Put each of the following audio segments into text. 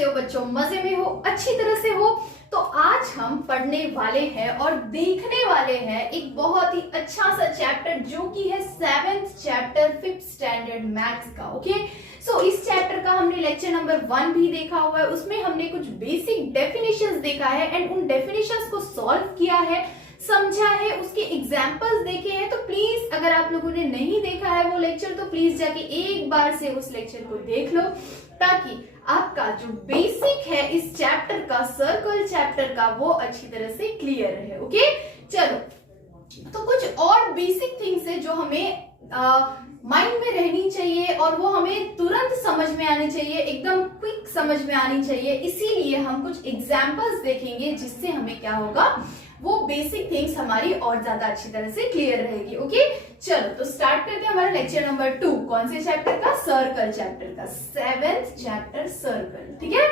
कैसे हो बच्चों? मजे में हो, अच्छी तरह से हो। तो आज हम पढ़ने वाले हैं और देखने वाले हैं एक बहुत ही अच्छा सा चैप्टर जो कि है 7th chapter 5th standard maths का। ओके, सो इस चैप्टर का हमने लेक्चर नंबर 1 भी देखा हुआ है। उसमें हमने कुछ बेसिक डेफिनेशंस देखा है एंड उन डेफिनेशंस को सॉल्व किया है, समझा है, उसके एग्जाम्पल्स देखे हैं। तो प्लीज अगर आप लोगों ने नहीं देखा है वो लेक्चर तो प्लीज जाके एक बार से उस लेक्चर को देख लो, ताकि आपका जो बेसिक है इस चैप्टर का, सर्कल चैप्टर का, वो अच्छी तरह से क्लियर रहे। ओके, चलो तो कुछ और बेसिक थिंग्स है जो हमें माइंड में रहनी चाहिए और वो हमें तुरंत समझ में आनी चाहिए, एकदम क्विक समझ में आनी चाहिए। इसीलिए हम कुछ एग्जाम्पल्स देखेंगे जिससे हमें क्या होगा, वो बेसिक थिंग्स हमारी और ज्यादा अच्छी तरह से क्लियर रहेगी। ओके, चलो तो स्टार्ट करते हैं हमारा लेक्चर नंबर 2। कौन से चैप्टर का? सर्कल चैप्टर का, 7th चैप्टर सर्कल। ठीक है,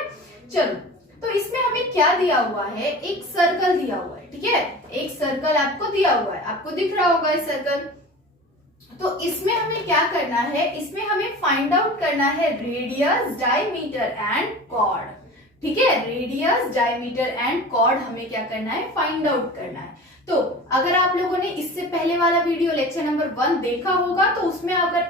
चलो तो इसमें हमें क्या दिया हुआ है? एक सर्कल दिया हुआ है। ठीक है, एक सर्कल आपको दिया हुआ है, आपको दिख रहा होगा ये सर्कल। तो इसमें हमें क्या करना है? इसमें हमें फाइंड आउट करना है रेडियस, डायमीटर एंड कॉर्ड। ठीक है, रेडियस, डायमीटर एंड कॉर्ड हमें क्या करना है? फाइंड आउट करना है। तो अगर आप लोगों ने इससे पहले वाला वीडियो लेक्चर नंबर 1 देखा होगा तो उसमें अगर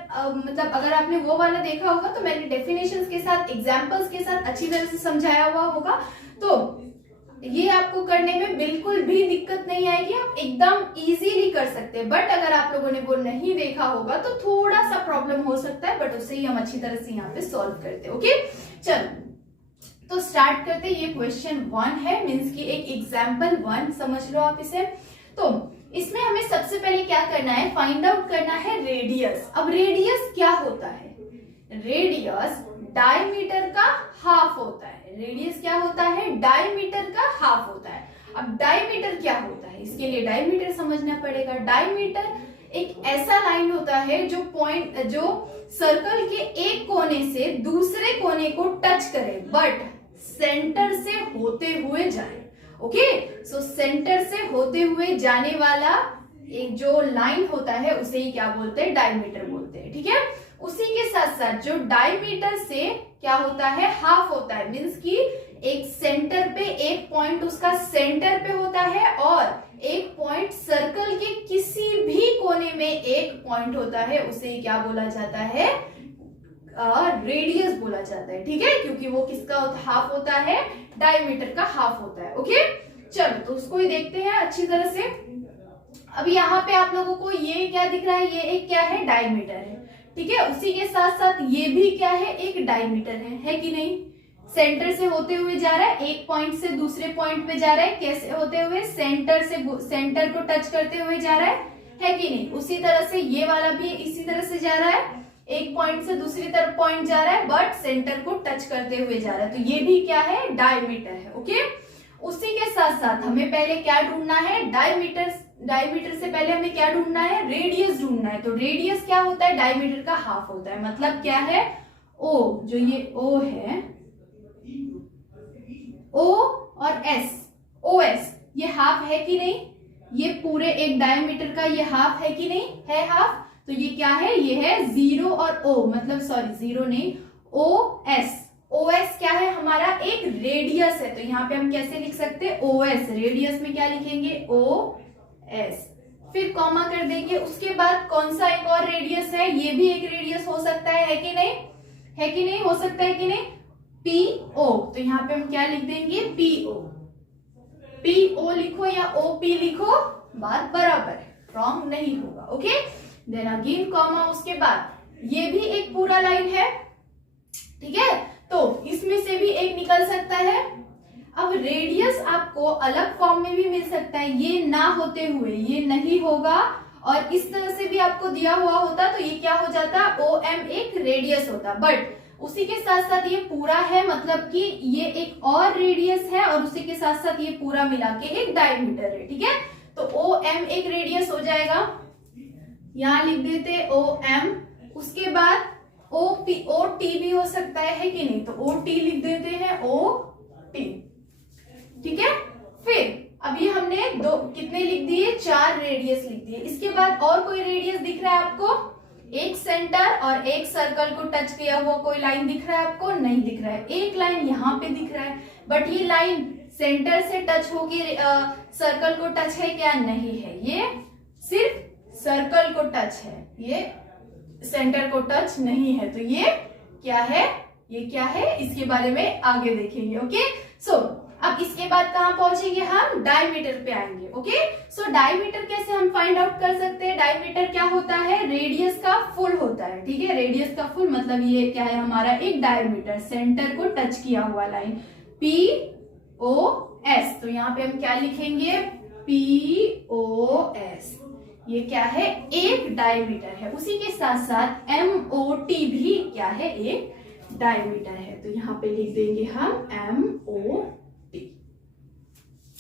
अगर आपने वो वाला देखा होगा तो मैंने डेफिनेशंस के साथ, एग्जांपल्स के साथ अच्छी तरह से समझाया हुआ होगा। तो ये आपको करने में बिल्कुल भी दिक्कत नहीं आएगी, आप एकदम इजीली कर सकते हैं। बट अगर आप लोगों ने वो नहीं देखा होगा तो थोड़ा सा प्रॉब्लम हो सकता है, बट उसे ही हम अच्छी तरह से यहाँ पे सॉल्व करते हैं। ओके, चलो तो स्टार्ट करते हैं। ये क्वेश्चन 1 है, मीन्स की एक एग्जाम्पल 1 समझ लो आप इसे। तो इसमें हमें सबसे पहले क्या करना है? फाइंड आउट करना है रेडियस। अब रेडियस क्या होता है? रेडियस डायमीटर का हाफ होता है। रेडियस क्या होता है? डायमीटर का हाफ होता है। अब डायमीटर क्या होता है? इसके लिए डायमीटर समझना पड़ेगा। डायमीटर एक ऐसा लाइन होता है जो सर्कल के एक कोने से दूसरे कोने को टच करे बट सेंटर से होते हुए जाए। ओके, सो सेंटर से होते हुए जाने वाला एक जो लाइन होता है उसे ही क्या बोलते हैं? डायमीटर बोलते हैं। ठीक है, उसी के साथ साथ जो डायमीटर से क्या होता है? हाफ होता है, मीन्स की एक सेंटर पे एक पॉइंट उसका सेंटर पे होता है और एक पॉइंट सर्कल के किसी भी कोने में एक पॉइंट होता है, उसे क्या बोला जाता है? रेडियस बोला जाता है। ठीक है, क्योंकि वो किसका हाफ होता है? डायमीटर का हाफ होता है। ओके, चलो तो उसको ही देखते हैं अच्छी तरह से। अब यहाँ पे आप लोगों को ये क्या दिख रहा है? ये एक क्या है? डायमीटर है। ठीक है, उसी के साथ साथ ये भी क्या है? एक डायमीटर है कि नहीं? सेंटर से होते हुए जा रहा है, एक पॉइंट से दूसरे पॉइंट पे जा रहा है। कैसे होते हुए? सेंटर को टच करते हुए जा रहा है कि नहीं? उसी तरह से ये वाला भी इसी तरह से जा रहा है, एक पॉइंट से दूसरी तरफ पॉइंट जा रहा है बट सेंटर को टच करते हुए जा रहा है। तो ये भी क्या है? डायमीटर है। ओके, उसी के साथ साथ हमें पहले क्या ढूंढना है? डायमीटर से पहले हमें क्या ढूंढना है? रेडियस ढूंढना है। तो रेडियस क्या होता है? डायमीटर का हाफ होता है। मतलब क्या है? ओ, जो ये ओ है, ओ और एस, ओ एस, ये हाफ है कि नहीं? ये पूरे एक डायमीटर का ये हाफ है कि नहीं? है हाफ। तो ये क्या है? ये है 0 और ओ, मतलब सॉरी 0 नहीं, ओ एस। ओ एस क्या है? हमारा एक रेडियस है। तो यहाँ पे हम कैसे लिख सकते हैं? O S. रेडियस में क्या लिखेंगे? ओ एस, फिर कॉमा कर देंगे। उसके बाद कौन सा एक और रेडियस है? ये भी एक रेडियस हो सकता है कि नहीं? है कि नहीं? हो सकता है कि नहीं? P O. तो यहाँ पे हम क्या लिख देंगे? P O. पी ओ लिखो या ओ पी लिखो, बात बराबर है, रॉन्ग नहीं होगा। ओके, देन अगेन कॉमा, उसके बाद ये भी एक पूरा लाइन है। ठीक है, तो इसमें से भी एक निकल सकता है। अब रेडियस आपको अलग फॉर्म में भी मिल सकता है, ये ना होते हुए, ये नहीं होगा और इस तरह से भी आपको दिया हुआ होता तो ये क्या हो जाता? ओ एम एक रेडियस होता। बट उसी के साथ साथ ये पूरा है, मतलब कि ये एक और रेडियस है और उसी के साथ साथ ये पूरा मिला के एक डायमीटर है। ठीक है, तो ओ एम एक रेडियस हो जाएगा, यहां लिख देते ओ एम। उसके बाद ओ पी, ओ टी भी हो सकता है कि नहीं? तो ओ टी लिख देते हैं, ओ टी। ठीक है, फिर अब ये हमने कितने लिख दिए? 4 रेडियस लिख दिए। इसके बाद और कोई रेडियस दिख रहा है आपको? एक सेंटर और एक सर्कल को टच किया हुआ कोई लाइन दिख रहा है आपको? नहीं दिख रहा है। एक लाइन यहाँ पे दिख रहा है, बट ये लाइन सेंटर से टच होगी सर्कल को टच है क्या? नहीं है, ये सिर्फ सर्कल को टच है, ये सेंटर को टच नहीं है। तो ये क्या है? ये क्या है? इसके बारे में आगे देखेंगे। ओके, सो अब इसके बाद कहाँ पहुंचेंगे हम? डायमीटर पे आएंगे। ओके, सो डायमीटर कैसे हम फाइंड आउट कर सकते हैं? डायमीटर क्या होता है? रेडियस का फुल होता है। ठीक है, रेडियस का फुल मतलब ये क्या है हमारा? एक डायमीटर, सेंटर को टच किया हुआ लाइन, POS। तो यहाँ पे हम क्या लिखेंगे? POS। ये क्या है? एक डायमीटर है। उसी के साथ साथ MOT भी क्या है? एक डायमीटर है। तो यहाँ पे लिख देंगे हम MOT।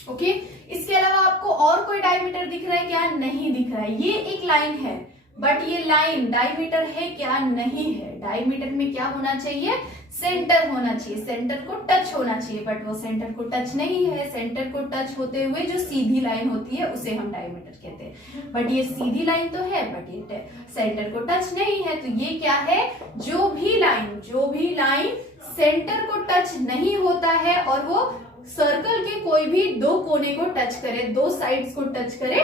ओके, इसके अलावा आपको और कोई डायमीटर दिख रहा है क्या? नहीं दिख रहा है। ये एक लाइन है, बट ये लाइन डायमीटर है क्या? नहीं है। डायमीटर में क्या होना चाहिए? सेंटर होना चाहिए, सेंटर को टच होना चाहिए, बट वो सेंटर को टच नहीं है। सेंटर को टच होते हुए जो सीधी लाइन होती है उसे हम डायमीटर कहते हैं, बट ये सीधी लाइन तो है, बट ये सेंटर को टच नहीं है। तो ये क्या है? जो भी लाइन सेंटर को टच नहीं होता है और वो सर्कल के कोई भी दो कोने को टच करे, दो साइड्स को टच करे,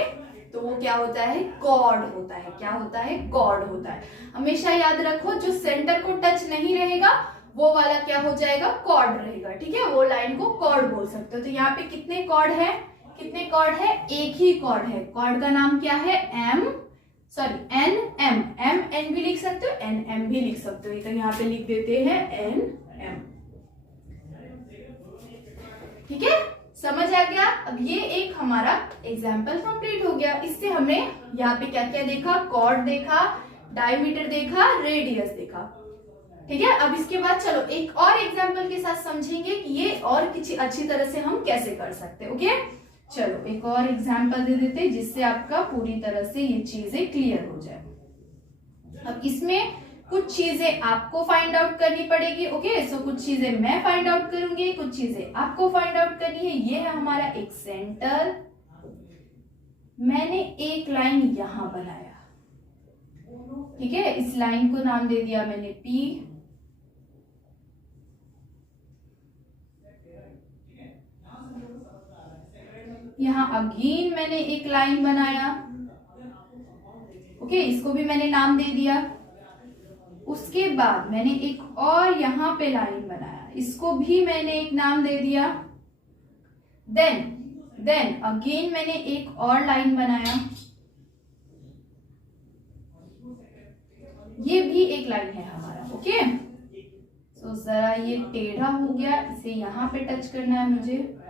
तो वो क्या होता है? कॉर्ड होता है। क्या होता है? कॉर्ड होता है। हमेशा याद रखो, जो सेंटर को टच नहीं रहेगा वो वाला क्या हो जाएगा? कॉर्ड रहेगा। ठीक है, वो लाइन को कॉर्ड बोल सकते हो। तो यहाँ पे कितने कॉर्ड है? कितने कॉर्ड है? एक ही कॉर्ड है। कॉर्ड का नाम क्या है? NM भी लिख सकते हो, NM भी लिख सकते हो। तो यहाँ पे लिख देते हैं NM। ठीक है, समझ आ गया? अब ये एक हमारा एग्जाम्पल कंप्लीट हो गया। इससे हमने यहाँ पे क्या क्या देखा? कॉर्ड देखा, डायमीटर देखा, रेडियस देखा। ठीक है, अब इसके बाद चलो एक और एग्जाम्पल के साथ समझेंगे कि ये और किसी अच्छी तरह से हम कैसे कर सकते हैं। ओके, चलो एक और एग्जाम्पल दे देते हैं जिससे आपका पूरी तरह से ये चीजें क्लियर हो जाए। अब इसमें कुछ चीजें आपको फाइंड आउट करनी पड़ेगी। ओके, सो कुछ चीजें मैं फाइंड आउट करूंगी, कुछ चीजें आपको फाइंड आउट करनी है। ये है हमारा एक सेंटर, मैंने एक लाइन यहां बनाया। ठीक है, इस लाइन को नाम दे दिया मैंने P। यहां अगेन मैंने एक लाइन बनाया। ओके, इसको भी मैंने नाम दे दिया। उसके बाद मैंने एक और यहां पे लाइन बनाया, इसको भी मैंने एक नाम दे दिया। देन अगेन मैंने एक और लाइन बनाया, ये भी एक लाइन है हमारा। ओके, सो जरा ये टेढ़ा हो गया, इसे यहां पे टच करना है मुझे।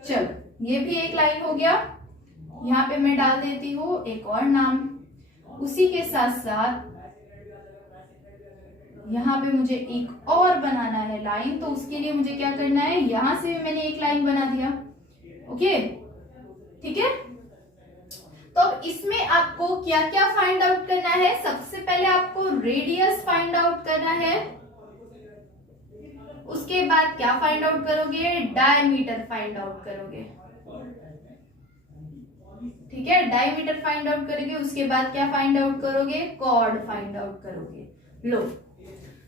चलो ये भी एक लाइन हो गया। यहाँ पे मैं डाल देती हूँ एक और नाम। उसी के साथ साथ यहाँ पे मुझे एक और बनाना है लाइन, तो उसके लिए मुझे क्या करना है? यहां से भी मैंने एक लाइन बना दिया। ओके, ठीक है, तो अब इसमें आपको क्या क्या फाइंड आउट करना है? सबसे पहले आपको रेडियस फाइंड आउट करना है। उसके बाद क्या फाइंड आउट करोगे? डायमीटर फाइंड आउट करोगे। ठीक है, डायमीटर फाइंड आउट करोगे। उसके बाद क्या फाइंड आउट करोगे? कॉर्ड फाइंड आउट करोगे। लो,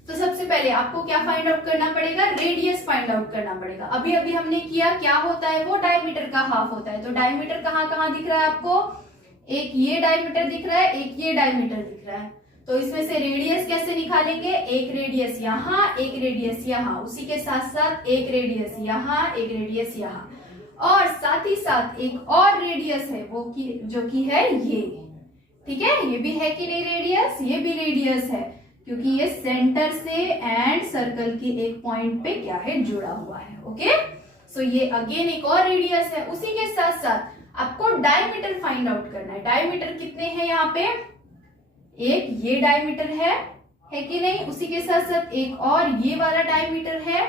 तो सबसे पहले आपको क्या फाइंड आउट करना पड़ेगा? रेडियस फाइंड आउट करना पड़ेगा। अभी अभी हमने किया, क्या होता है वो? डायमीटर का हाफ होता है। तो डायमीटर कहाँ कहाँ दिख रहा है आपको? एक ये डायमीटर दिख रहा है, एक ये डायमीटर दिख रहा है। तो इसमें से रेडियस कैसे निकालेंगे? एक रेडियस यहाँ, एक रेडियस यहाँ, उसी के साथ साथ एक रेडियस यहाँ, एक रेडियस यहाँ, और साथ ही साथ एक और रेडियस है वो की जो कि है ये। ठीक है, ये भी है कि नहीं रेडियस? ये भी रेडियस है, क्योंकि ये सेंटर से एंड सर्कल की एक पॉइंट पे क्या है? जुड़ा हुआ है। ओके, सो ये अगेन एक और रेडियस है। उसी के साथ साथ आपको डायमीटर फाइंड आउट करना है। डायमीटर कितने हैं यहाँ पे? एक ये डायमीटर है कि नहीं? उसी के साथ साथ एक और ये वाला डायमीटर है।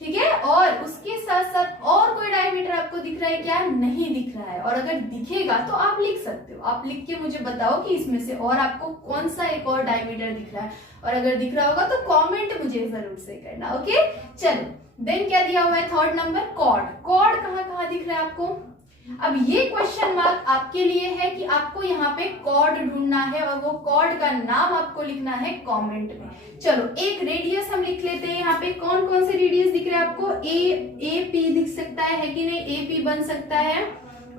ठीक है, और उसके साथ साथ और कोई डायमीटर आपको दिख रहा है क्या? नहीं दिख रहा है। और अगर दिखेगा तो आप लिख सकते हो, आप लिख के मुझे बताओ कि इसमें से और आपको कौन सा एक और डायमीटर दिख रहा है। और अगर दिख रहा होगा तो कमेंट मुझे जरूर से करना। ओके, चलो देन क्या दिया हुआ है? Third number, cord. कॉर्ड कहाँ कहाँ दिख रहा है आपको? अब ये क्वेश्चन मार्क आपके लिए है कि आपको यहाँ पे कॉर्ड ढूंढना है और वो कॉर्ड का नाम आपको लिखना है कमेंट में। चलो एक रेडियस हम लिख लेते हैं। यहाँ पे कौन कौन से रेडियस दिख रहे हैं आपको? ए पी दिख सकता है कि नहीं? ए पी बन सकता है,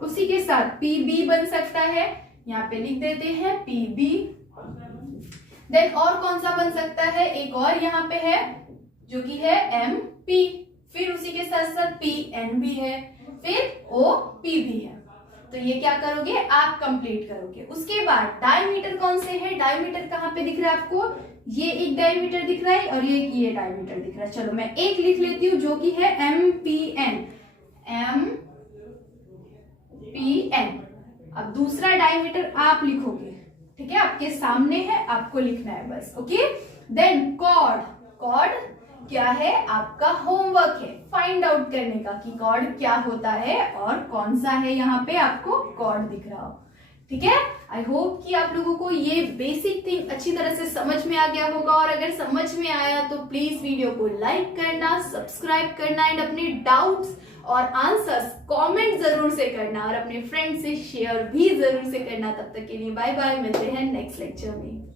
उसी के साथ पी बी बन सकता है, यहाँ पे लिख देते हैं पी बी। देन और कौन सा बन सकता है? एक और यहाँ पे है जो कि है एम पी, फिर उसी के साथ साथ पी एन भी है, फिर ओ पी भी है। तो ये क्या करोगे आप? कंप्लीट करोगे। उसके बाद डायमीटर कौन से है? डायमीटर कहाँ पे दिख रहा है आपको? ये एक डायमीटर दिख रहा है और ये डायमीटर दिख रहा है। चलो मैं एक लिख लेती हूँ जो कि है M P N, M P N. अब दूसरा डायमीटर आप लिखोगे, ठीक है? आपके सामने है, आपको लिखना है बस। Okay, then cord. कॉर्ड क्या है? आपका होमवर्क है फाइंड आउट करने का कि कॉर्ड क्या होता है और कौन सा है यहाँ पे आपको कॉर्ड दिख रहा हो। ठीक है, आई होप कि आप लोगों को ये बेसिक थिंग अच्छी तरह से समझ में आ गया होगा। और अगर समझ में आया तो प्लीज वीडियो को लाइक करना, सब्सक्राइब करना एंड अपने डाउट्स और आंसर्स कमेंट जरूर से करना और अपने फ्रेंड से शेयर भी जरूर से करना। तब तक के लिए बाय बाय, मिलते हैं नेक्स्ट लेक्चर में।